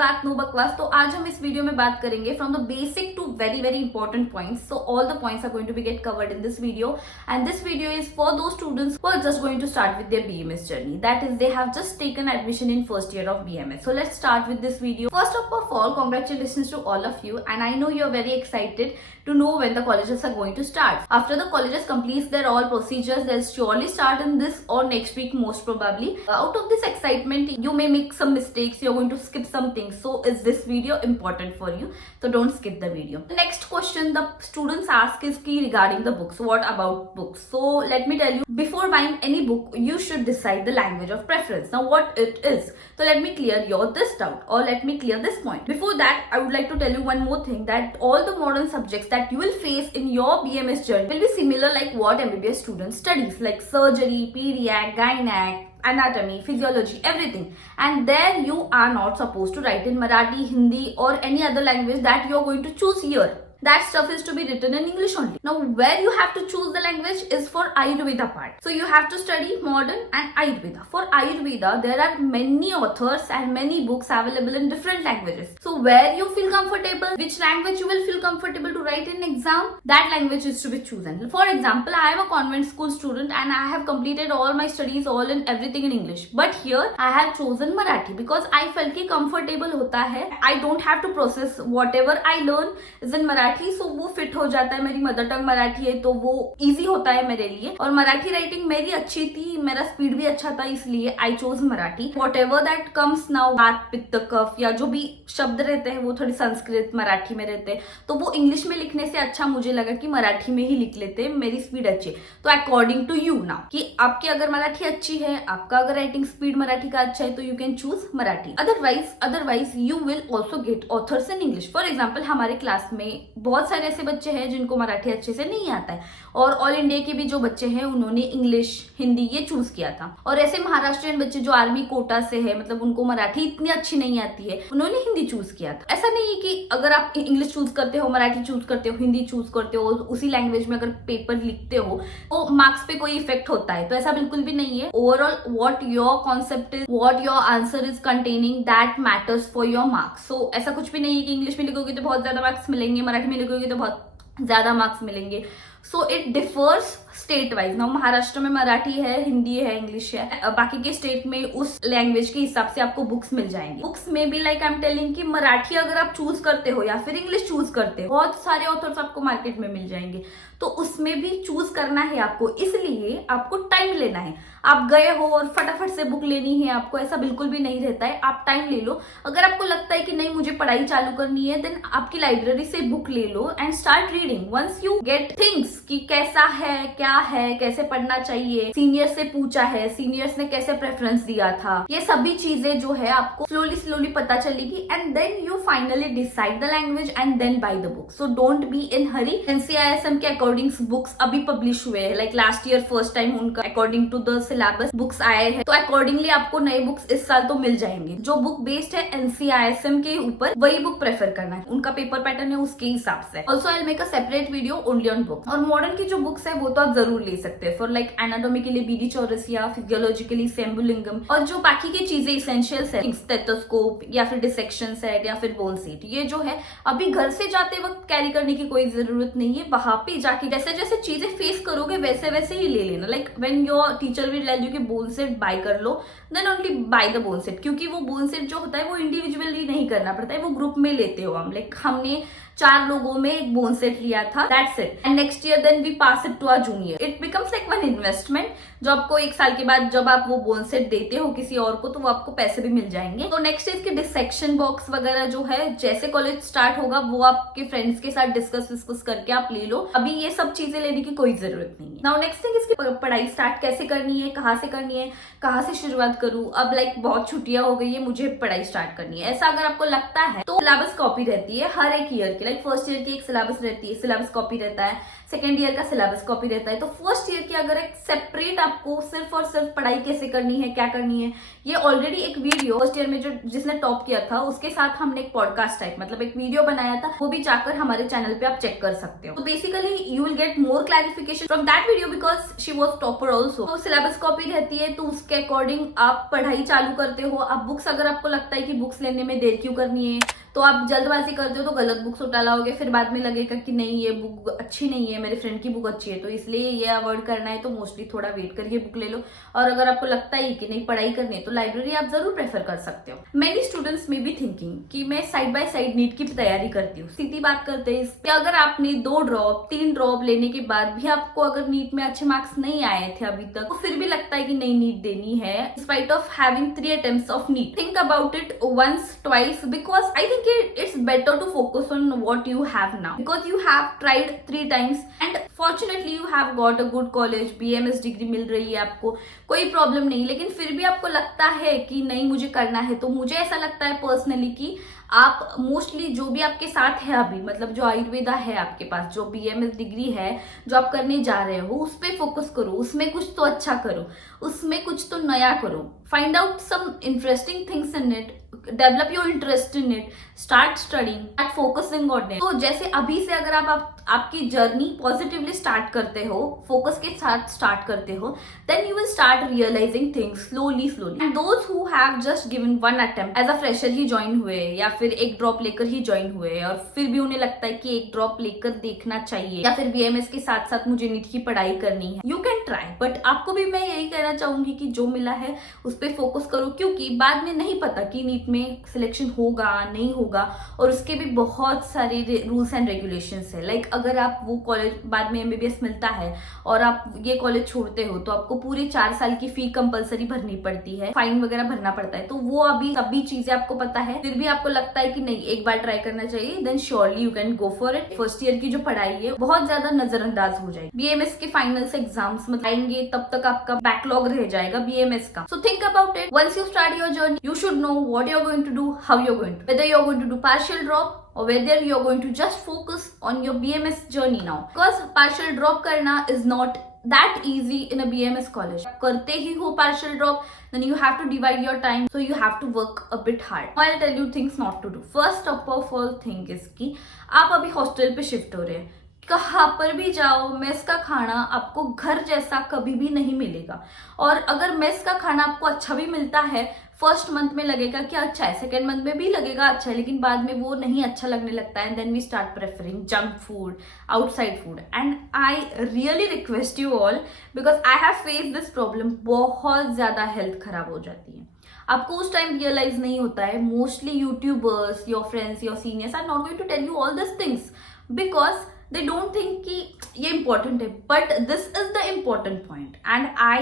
बात नो बकवास। तो आज हम इस वीडियो में बात करेंगे from the basic to very very important points. So all the points are going to be get covered in this video, and this video is for those students who are just going to start with their BMS journey, that is they have just taken admission in first year of BMS. So let's start with this video. First of all, congratulations to all of you, and I know you are very excited to know when the colleges are going to start. After the colleges completes their all procedures, they'll surely start in this or next week most probably. Out of this excitement, you may make some mistakes, you're going to skip some things. So is this video important for you? So don't skip the video. The next question the students ask is key regarding the books. What about books? So let me tell you, before buying any book, you should decide the language of preference. Now what it is. So let me clear your this doubt, or let me clear this point. Before that, I would like to tell you one more thing, that all the modern subjects that you will face in your BMS journey will be similar like what MBBS students studies, like surgery, pediac, gynac, anatomy, physiology, everything. And there you are not supposed to write in Marathi, Hindi or any other language that you are going to choose here. That stuff is to be written in English only. Now where you have to choose the language is for Ayurveda part. So you have to study modern and Ayurveda. For Ayurveda, there are many authors and many books available in different languages. So where you feel comfortable, which language you will feel comfortable to write in exam, that language is to be chosen. For example, I am a convent school student and I have completed all my studies all in everything in English. But here I have chosen Marathi because I felt कि comfortable होता है. I don't have to process whatever I learn is in Marathi. सो वो fit हो जाता है, मेरी mother tongue Marathi है तो वो इजी होता है मेरे लिए, और मराठी राइटिंग मेरी अच्छी थी, मेरा स्पीड भी अच्छा था, इसलिए I chose Marathi. What ever that comes now, बात पित्त कफ या जो भी शब्द रहते हैं वो थोड़ी संस्कृत मराठी में रहते हैं, तो वो इंग्लिश में लिखने से अच्छा मुझे लगा कि मराठी में ही लिख लेते हैं, मेरी स्पीड अच्छी. तो अकॉर्डिंग टू यू नाउ कि आपकी अगर मराठी अच्छी है, आपका अगर राइटिंग स्पीड मराठी का अच्छा है, तो you can choose Marathi. Otherwise you will also get authors in English. For example, हमारे क्लास में बहुत सारे ऐसे बच्चे हैं जिनको मराठी अच्छे से नहीं आता है, और ऑल इंडिया के भी जो बच्चे हैं उन्होंने इंग्लिश हिंदी ये चूज किया था. और ऐसे महाराष्ट्रियन बच्चे जो आर्मी कोटा से है, मतलब उनको मराठी इतनी अच्छी नहीं आती है, उन्होंने हिंदी चूज किया था. ऐसा नहीं है कि अगर आप इंग्लिश चूज करते हो, मराठी चूज करते हो, हिंदी चूज करते हो, उसी लैंग्वेज में अगर पेपर लिखते हो तो मार्क्स पे कोई इफेक्ट होता है, तो ऐसा बिल्कुल भी नहीं है. Overall what your concept is, what your answer is containing, that matters for your marks. So ऐसा कुछ भी नहीं है कि इंग्लिश में लिखोगे तो बहुत ज्यादा मार्क्स मिलेंगे, मराठी में लिखोगे तो बहुत ज्यादा मार्क्स मिलेंगे. So it differs state wise. Now Maharashtra में मराठी है, हिंदी है, इंग्लिश है, बाकी के स्टेट में उस लैंग्वेज के हिसाब से आपको बुक्स मिल जाएंगी. बुक्स में भी लाइक आई एम टेलिंग कि मराठी अगर आप चूज करते हो या फिर इंग्लिश चूज करते हो, बहुत सारे ऑथर्स आपको मार्केट में मिल जाएंगे, तो उसमें भी चूज करना है आपको, इसलिए आपको टाइम लेना है. आप गए हो और फटाफट से बुक लेनी है आपको, ऐसा बिल्कुल भी नहीं रहता है. आप टाइम ले लो. अगर आपको लगता है कि नहीं मुझे पढ़ाई चालू करनी है, देन आपकी लाइब्रेरी से बुक ले लो and start reading. Once you get things कि कैसा है, क्या है, कैसे पढ़ना चाहिए, सीनियर से पूछा है, सीनियर्स ने कैसे प्रेफरेंस दिया था, ये सभी चीजें जो है आपको स्लोली पता चलेगी, and then you finally decide the language and then buy the book. So don't be in hurry. NCISM के अकॉर्डिंग बुक्स अभी पब्लिश हुए हैं, like last year first time उनका according to the syllabus books आए हैं, तो accordingly आपको नए बुक्स इस साल तो मिल जाएंगे. जो बुक बेस्ड है NCISM के ऊपर, वही बुक प्रेफर करना है, उनका पेपर पैटर्न है उसके हिसाब से. Also I will make a separate video only on book. और मॉडर्न की जो बुक्स है वो तो आप जरूर ले सकते हैं. फॉर लाइक एनाटॉमी के लिए BD चौरसिया, फिजियोलॉजिकली सेम्बुलिंगम, और जो बाकी की चीजें इसेंशियल्स है, स्टेथोस्कोप या फिर डिसेक्शन सेट या फिर बोन सेट, ये जो है अभी घर से जाते वक्त कैरी करने की कोई जरूरत नहीं है. वहां पे जाके जैसे जैसे चीजें फेस करोगे वैसे वैसे ही ले लेना. Like when your teacher will tell you कि बोन सेट बाय कर लो, then only buy the bone set, क्योंकि वो बोन सेट जो होता है वो इंडिविजुअली नहीं करना पड़ता है, वो ग्रुप में लेते हो हम. लाइक हमने 4 लोगों में एक बोन सेट लिया था, that's it. And next year then we pass it to our junior. It becomes like one investment, जो आपको 1 साल के बाद जब आप वो बोन सेट देते हो किसी और को, तो वो आपको पैसे भी मिल जाएंगे. तो नेक्स्ट इज के डिसेक्शन बॉक्स वगैरह जो है, जैसे कॉलेज स्टार्ट होगा वो आपके फ्रेंड्स के साथ डिस्कस करके आप ले लो. अभी ये सब चीजें लेने की कोई जरूरत नहीं है. नाउ नेक्स्ट थिंग, इसकी पढ़ाई स्टार्ट कैसे करनी है, कहाँ से करनी है, कहाँ से शुरुआत करूं. अब लाइक बहुत छुट्टियां हो गई है, मुझे पढ़ाई स्टार्ट करनी है, ऐसा अगर आपको लगता है तो सिलेबस कॉपी रहती है हर एक ईयर की. लाइक फर्स्ट ईयर की एक सिलेबस रहती है, सिलेबस कॉपी रहता है, सेकेंड ईयर का सिलेबस कॉपी रहता है। तो फर्स्ट ईयर की अगर एक सेपरेट आपको सिर्फ और सिर्फ पढ़ाई कैसे करनी है, क्या करनी है, ये ऑलरेडी एक वीडियो फर्स्ट ईयर में जो जिसने टॉप किया था उसके साथ हमने एक पॉडकास्ट टाइप मतलब एक वीडियो बनाया था, वो भी जाकर हमारे चैनल पे आप चेक कर सकते हो। तो basically you will get more clarification from that video because she was topper also. तो सिलेबस कॉपी रहती है तो उसके अकॉर्डिंग आप पढ़ाई चालू करते हो। आप बुक्स अगर आपको लगता है कि बुक्स लेने में देर क्यों करनी है तो आप जल्दबाजी करते हो तो गलत बुक्स उठा लाओगे, फिर बाद में लगेगा कि नहीं ये बुक अच्छी नहीं है, मेरे फ्रेंड की बुक अच्छी है तो इसलिए ये अवॉइड करना है, तो मोस्टली थोड़ा वेट करके बुक ले लो। और अगर आपको लगता है कि नहीं पढ़ाई करनी है तो लाइब्रेरी आप जरूर प्रेफर कर सकते हो। मेनी स्टूडेंट्स में बी थिंकिंग कि मैं साइड बाय साइड नीट की तैयारी करती हूँ। सीधी बात करते हैं कि अगर आपने 2 ड्रॉप 3 ड्रॉप लेने के बाद भी आपको अगर नीट में अच्छे मार्क्स नहीं आए थे अभी तक, तो फिर भी लगता है कि नहीं नीट देनी है spite of having 3 attempts of NEET. Think about it once twice because I think it's better to focus on what you have now because you have tried 3 times and fortunately you have got a good college, BMS degree मिल रही है आपको, कोई problem नहीं। लेकिन फिर भी आपको लगता है कि नहीं मुझे करना है, तो मुझे ऐसा लगता है पर्सनली कि आप मोस्टली जो भी आपके साथ है अभी मतलब जो आयुर्वेदा है आपके पास, जो BMS डिग्री है जो आप करने जा रहे हो उस पर फोकस करो, उसमें कुछ तो अच्छा करो, उसमें कुछ तो नया करो, find out some interesting things in it, develop your interest in it, start studying, start focusing on it. तो जैसे अभी से अगर आप आपकी जर्नी पॉजिटिवली स्टार्ट करते हो, फोकस के साथ स्टार्ट करते हो, then you will start realising things slowly slowly. And those who have just given 1 attempt as a fresher ही ज्वाइन हुए या फिर एक ड्रॉप लेकर ही ज्वाइन हुए और फिर भी उन्हें लगता है कि एक ड्रॉप लेकर देखना चाहिए या फिर BMS के साथ साथ मुझे नीट की पढ़ाई करनी है, यू कैन ट्राई। बट आपको भी मैं यही कहना चाहूंगी कि जो मिला है उस पर फोकस करो, क्योंकि बाद में नहीं पता कि नीट में सिलेक्शन होगा नहीं होगा, और उसके भी बहुत सारे रूल्स एंड रेगुलेशंस है। लाइक अगर आप वो कॉलेज बाद में MBBS मिलता है और आप ये कॉलेज छोड़ते हो तो आपको पूरी 4 साल की फी कंपलसरी भरनी पड़ती है, फाइन वगैरह भरना पड़ता है। तो वो अभी सभी चीजें आपको पता है, फिर भी आपको लगता है कि नहीं एक बार ट्राई करना चाहिए, then surely you can go for it. First year की जो पढ़ाई है बहुत ज्यादा नजरअंदाज हो जाएगी। BMS के फाइनल्स एग्जाम्स मतलब आएंगे तब तक आपका बैकलॉग रह जाएगा BMS का। So think about it, once you start your journey you should know what you are going to do, how you are going to, whether you are going to do partial drop or whether you are going to just focus on your BMS journey now, because partial drop करना is not that easy in a BMS college. करते ही हो partial drop, then you have to divide your time, so you have to work a bit hard. I'll tell you things not to do. First of all thing is कि आप अभी hostel पे shift हो रहे हैं, कहाँ पर भी जाओ मेस का खाना आपको घर जैसा कभी भी नहीं मिलेगा। और अगर मेस का खाना आपको अच्छा भी मिलता है, फर्स्ट मंथ में लगेगा कि अच्छा है, सेकेंड मंथ में भी लगेगा अच्छा है, लेकिन बाद में वो नहीं अच्छा लगने लगता है, then we start preferring junk food, outside food. And I really request you all because I have face this problem, बहुत ज्यादा हेल्थ खराब हो जाती है, आपको उस टाइम रियलाइज नहीं होता है। Mostly YouTubers, your friends, your seniors are not going to tell you all this things because they don't think कि ये important है, but this is the important point and I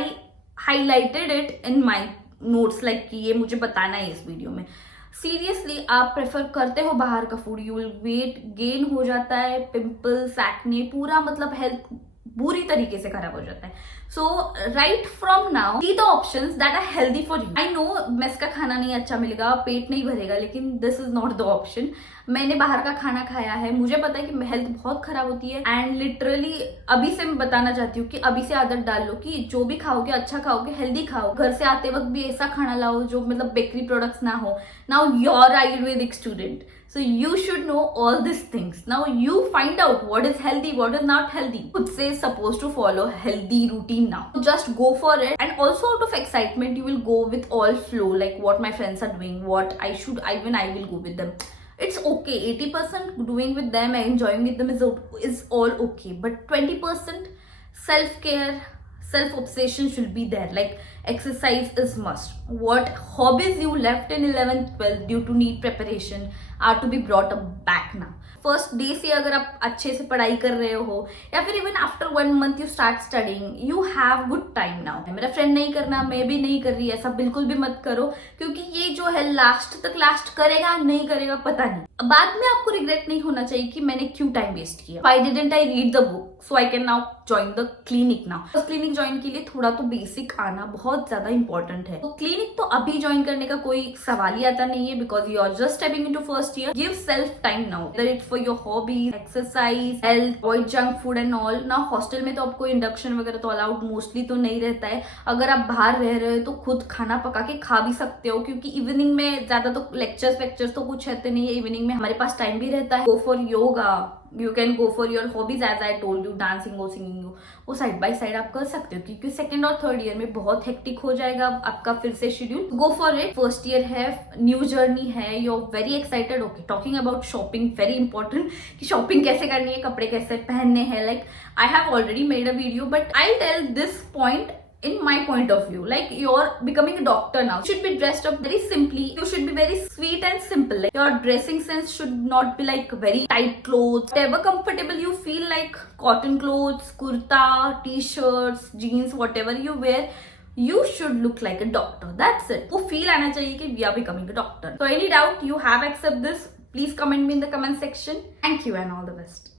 highlighted it in my notes like कि ये मुझे बताना है इस video में। सीरियसली आप प्रेफर करते हो बाहर का food, you will weight gain हो जाता है, पिंपल्स, एक्ने, पूरा मतलब हेल्थ बुरी तरीके से खराब हो जाता है। So right from now see the options that are healthy for you. I know mess का खाना नहीं अच्छा मिलेगा, पेट नहीं भरेगा, लेकिन this is not the option. मैंने बाहर का खाना खाया है, मुझे पता है कि हेल्थ बहुत खराब होती है एंड लिटरली अभी से मैं बताना चाहती हूँ कि अभी से आदत डाल लो कि जो भी खाओगे अच्छा खाओगे, हेल्दी खाओ। घर से आते वक्त भी ऐसा खाना लाओ जो मतलब बेकरी प्रोडक्ट्स ना हो। Now your Ayurvedic student, so you should know all these things. Now you find out what is healthy, what is not healthy. Khud se supposed to follow healthy routine now, so just go for it. And also out of excitement you will go with all flow, like what my friends are doing, what I will go with them. It's okay, 80% doing with them and enjoying with them is all okay, but 20% self care, self obsession should be there. Like exercise is must. What hobbies you left in 11th 12th due to NEET preparation are to be brought up back now. First day से अगर आप अच्छे से पढ़ाई कर रहे हो या फिर even after 1 month you start studying, you have good time now. मेरा फ्रेंड नहीं करना, मैं भी नहीं कर रही, ऐसा बिल्कुल भी मत करो, क्योंकि ये जो है लास्ट तक लास्ट करेगा नहीं करेगा पता नहीं। बाद में आपको रिग्रेट नहीं होना चाहिए कि मैंने क्यों टाइम वेस्ट किया। Why didn't I read the book, so I can now join the clinic now. तो क्लिनिक ज्वाइन के लिए थोड़ा तो बेसिक आना बहुत ज्यादा इंपॉर्टेंट है। तो क्लिनिक तो अभी ज्वाइन करने का कोई सवाल ही आता नहीं है, because you are just stepping into first year. Give self time now, whether it's for your hobbies, exercise, health, avoid junk food and all. ना हॉस्टल में तो आपको इंडक्शन वगैरह तो अलाउड मोस्टली तो नहीं रहता है। अगर आप बाहर रह रहे हो तो खुद खाना पका के खा भी सकते हो, क्योंकि इवनिंग में ज्यादा तो लेक्चर्स तो कुछ रहते नहीं है। इवनिंग में हमारे पास टाइम भी रहता है। Go for yoga, you can go for your hobbies as I told you, dancing और सिंगिंग, वो साइड बाय साइड आप कर सकते हो, क्योंकि सेकंड और थर्ड ईयर में बहुत हेक्टिक हो जाएगा आपका फिर से schedule. Go for it. First year है, न्यू जर्नी है, you are very excited. Okay, talking about shopping, very important कि शॉपिंग कैसे करनी है, कपड़े कैसे पहनने हैं। Like I have already made a video, but I tell this point in my point of view. Like, you're becoming a doctor now, you should be dressed up very simply, you should be very sweet and simple. Like, your dressing sense should not be like very tight clothes. Whatever comfortable you feel, like cotton clothes, kurta, t-shirts, jeans, whatever you wear, you should look like a doctor. That's it. वो feel आना चाहिए कि we are becoming a doctor. So any doubt you have accept this, please comment me in the comment section. Thank you and all the best.